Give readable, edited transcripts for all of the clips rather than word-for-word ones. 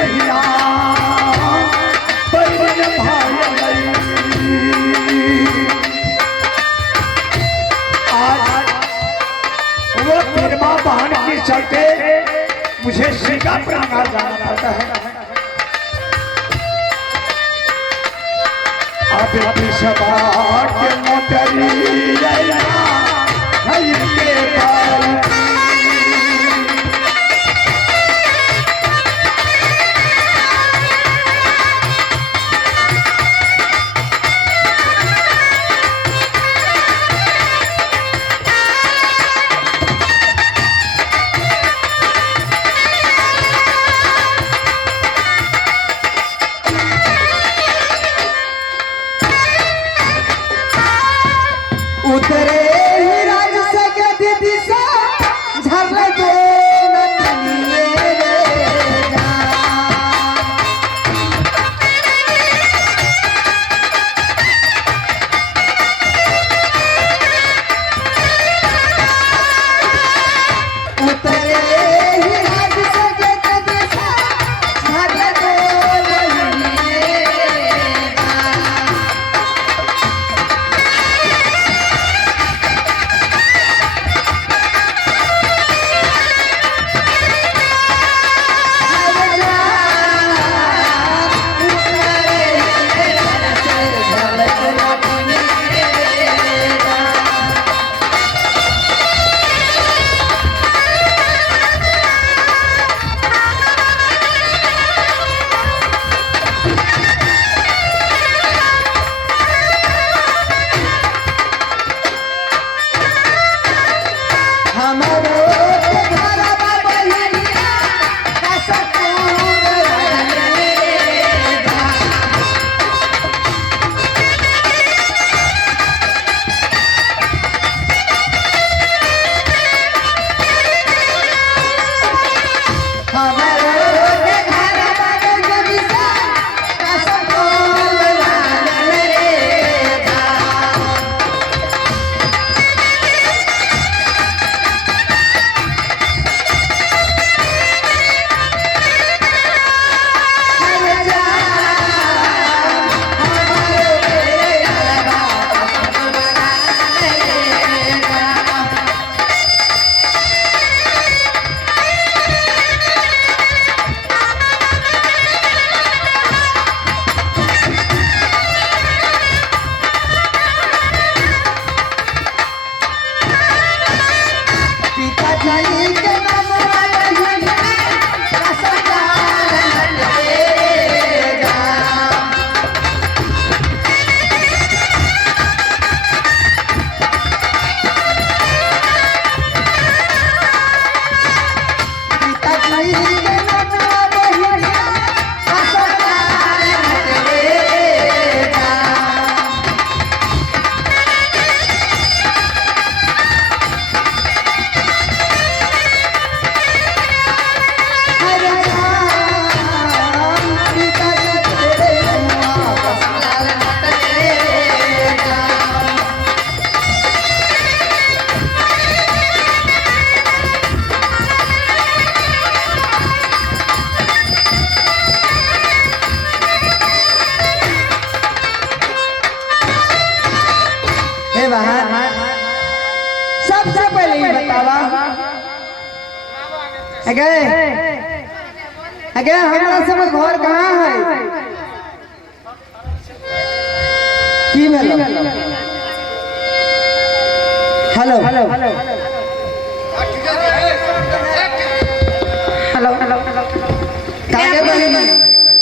बहिया बहन भाई आज वो तेरवा बहन के चलते मुझे सीधा प्रांगण जाना पड़ता है। अब सभा के मोटरी के पार उतरे ही राज से के दीदी से झर दो नचनिए रे उतरे ही राज से के दीदी से झर दो नचनिए सबसे पहले ही बतावा अगे हमारा समझ घर कहाँ है की भेलो हेलो हेलो हेलो हेलो कागे बहिनी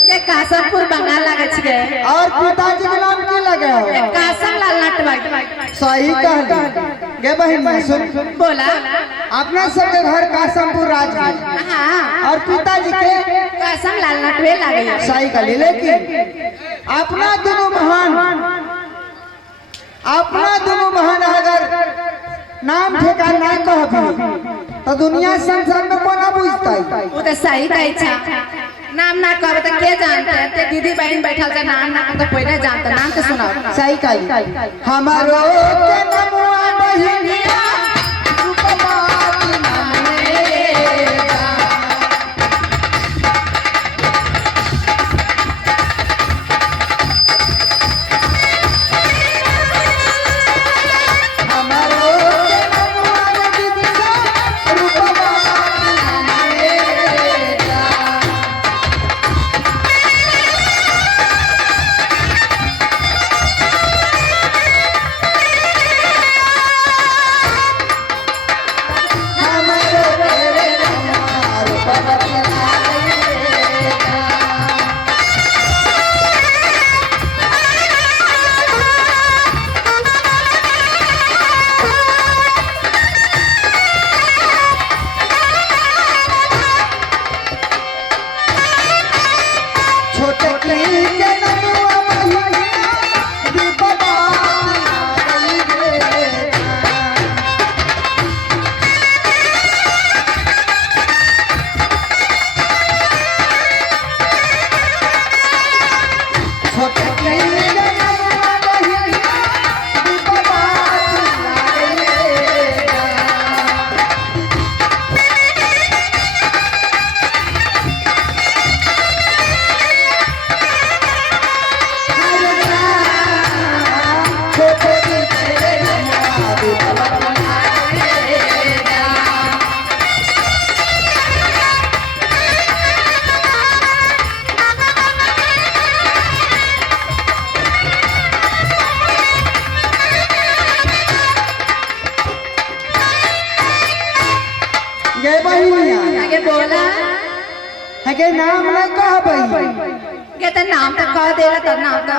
के कासमपुर बंगाल लगे छे और पिताजी के नाम की लगे हो कासम लाल नटवा सही कहली गे बहिनी सुन बोला अपना सबके घर कासमपुर राज में हां और पिताजी के कासम लाल नटवे लगे सही कहली लेकिन अपना दोनों महान अगर नाम ठेका ना कहबी तो दुनिया संसार में कोना बुझता है वो तो सही कहे छा नाम ना कहबे तो के जानते ते दीदी बहन बैठल छ नाम ना तो कोई नहीं जानता नाम तो सुनाओ सही कहली हमारो के नमुआ बहिनिया रूपवाती नाम रे अगे नाम न कहबै के तो नाम तो कह देला तो नाम तो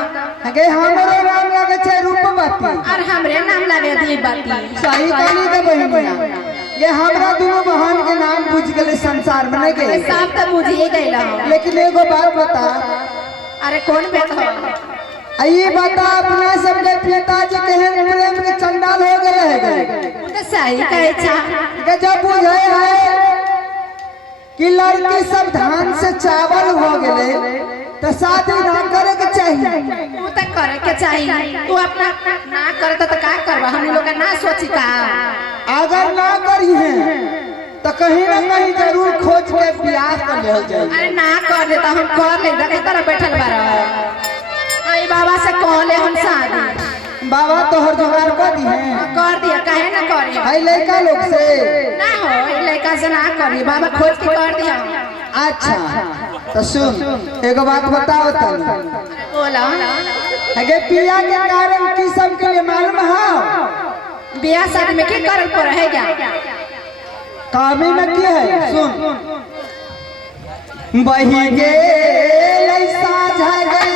अगे हमरो नाम लगे छे रूपवती और हमरे नाम लगे दीपवती। सही कहली के बहिनिया ये हमरा दोनों बहन के नाम बुझ गेले संसार में नहीं गए सब तो बुझिए गइला। लेकिन एगो बात बता अरे कौन बेट हो ये बता अपना सबके पिताजी केहन प्रेम के चंडाल हो गए है तो सही कहे छा के जब बुझे है कि लड़की सब धान से चावल हो गए तो शादी ना करे के चाहिए। तू तो करे के चाहिए तू अपना ना करता तो का करबा हम लोग का ना सोची का अगर ना करी है तो कहीं ना कहीं जरूर खोज के ब्याह कर ले जाए। अरे ना कर दे तो हम कर ले देखे तरह बैठल बारा आई बाबा से कहले हम शादी बाबा तो हर जुगाड़ कर दी है कर दिया काहे ना करी भाई लड़का लोग से ना हो ई लड़का से ना करी बाबा खोज के कर दिया। अच्छा तो सुन एगो बात बताओ तनी बोला अगे पिया के कारण की सब के लिए मालूम है बियाह शादी में की करल पर है क्या कामी में की है सुन बही गे लैसा झगे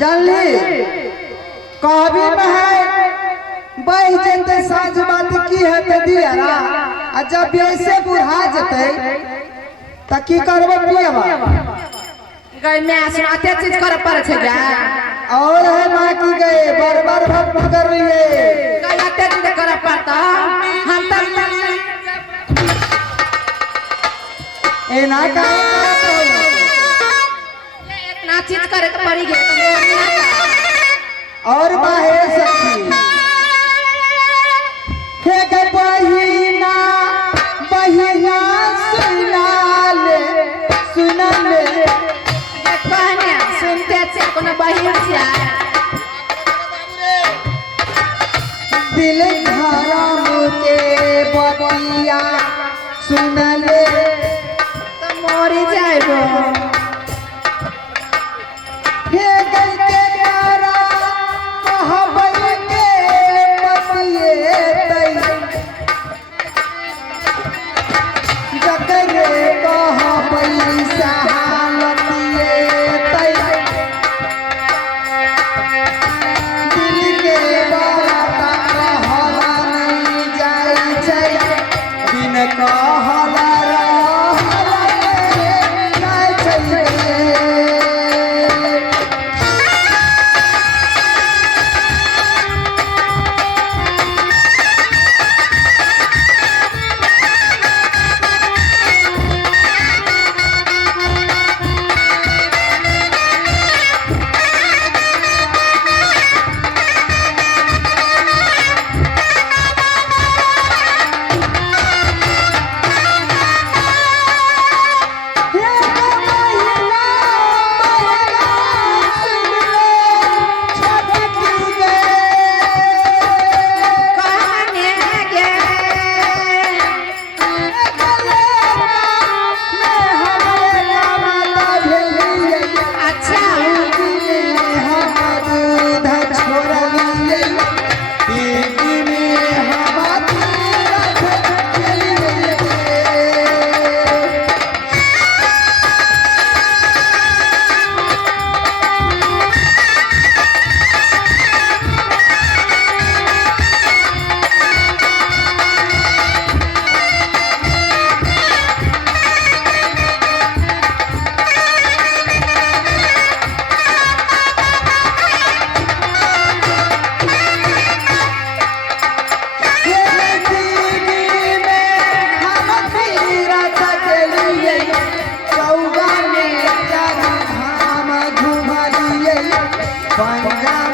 जानली कहबी में है बह जते साँझ बात की है ते दियारा आ जब ऐसे बुढ़ा जते त की करबो पियबा गई में आसमाते चीज कर पर छे जा और है मां की गए बार-बार भक्त कर रही है गई आते चीज कर पड़ता हम त ए ना का इतना चीज करे के पड़ी गई और बाहे सखी हे गे बहिना बहिना सुना ले कहने सुनते छे कोनो बहिन छे दिल धरम के बतिया सुन ले तो मोरी जाइबो हे गई के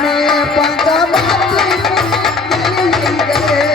में पंचमाती मिल गए।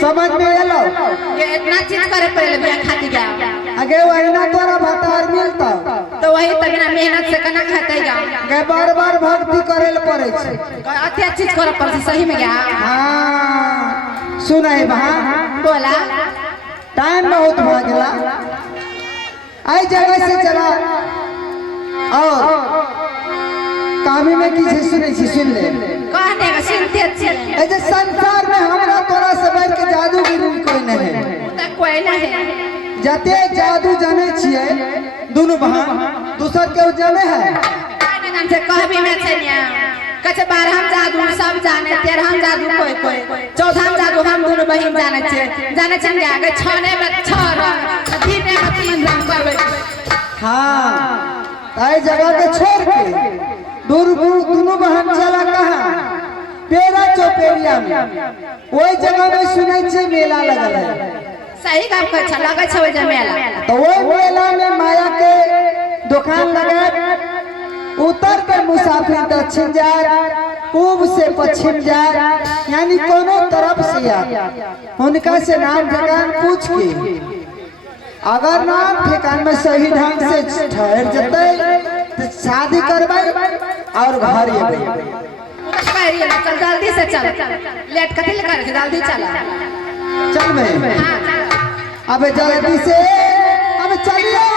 समझ में एलो ये इतना चीज करे पड़े बिया खाती जा आगे वही ना तोरा भतार मिलता तो वही तक ना मेहनत से कना खाते जा के बार बार भक्ति करे ले पड़े छे अत्या चीज करे पड़ सही में गया। हां सुनाई बा बोला टाइम बहुत हो गया आई जगह से चला और कामी में की सुने छी सुन ले कहने का सुनते छी ऐसे संसार में हमरा तोरा से बढ़ के जादूगिरी कोई नहीं है तक कोई नहीं है जते जादू जाने छिए दोनों बहन दूसर के जाने है कहने से कहबी में छनिया कछ 12हम जादू सब जाने 13हम जादू कोई कोई 14हम जादू हम दोनों बहन जाने छन आगे छने में 6 रंग धीने में 3 रंग करबे। हां ताई जगह के छोड़ के दोनों बहन चला कहां पेरा चौपेरिया में वही जगह में सुनै छे मेला लगल है सही काम कर छ लगे छ ओइ मेला तो वो मेला में माया के दुकान लगे उत्तर के मुसाफिर दक्षिण जाए पूर्व से पश्चिम जाए यानी कोनो तरफ से आ उनका से नाम ठिकान पूछ के अगर नाम ठिकान में सही ढंग से ठहर जते तो शादी करबै और घर एबै चल जल्दी से चल लेट कथि ले कर जल्दी चल चल भाई अब जल्दी से अब चलिए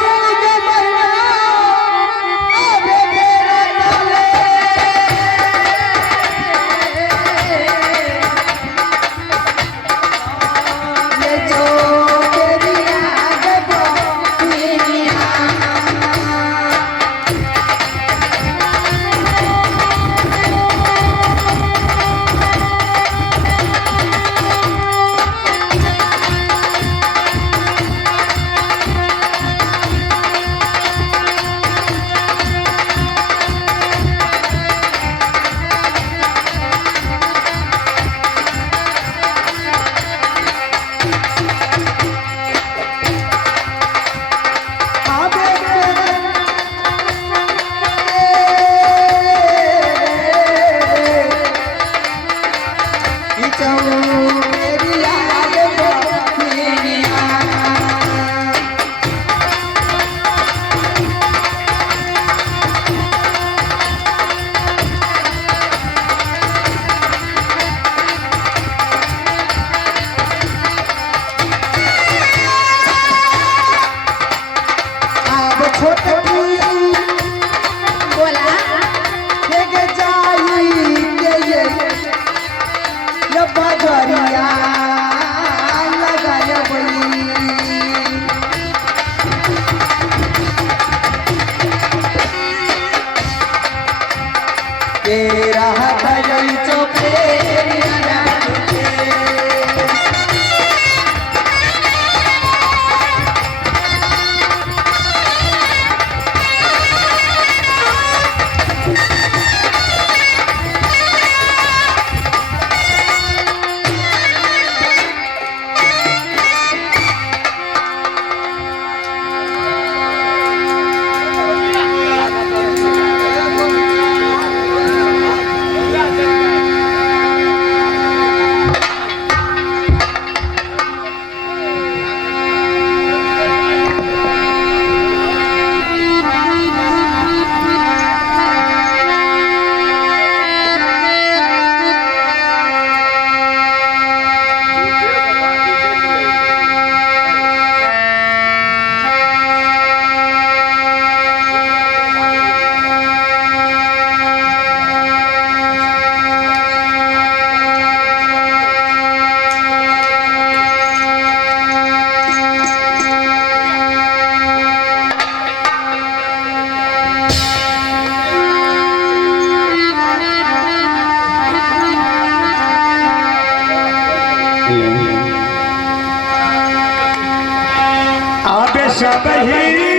सब ही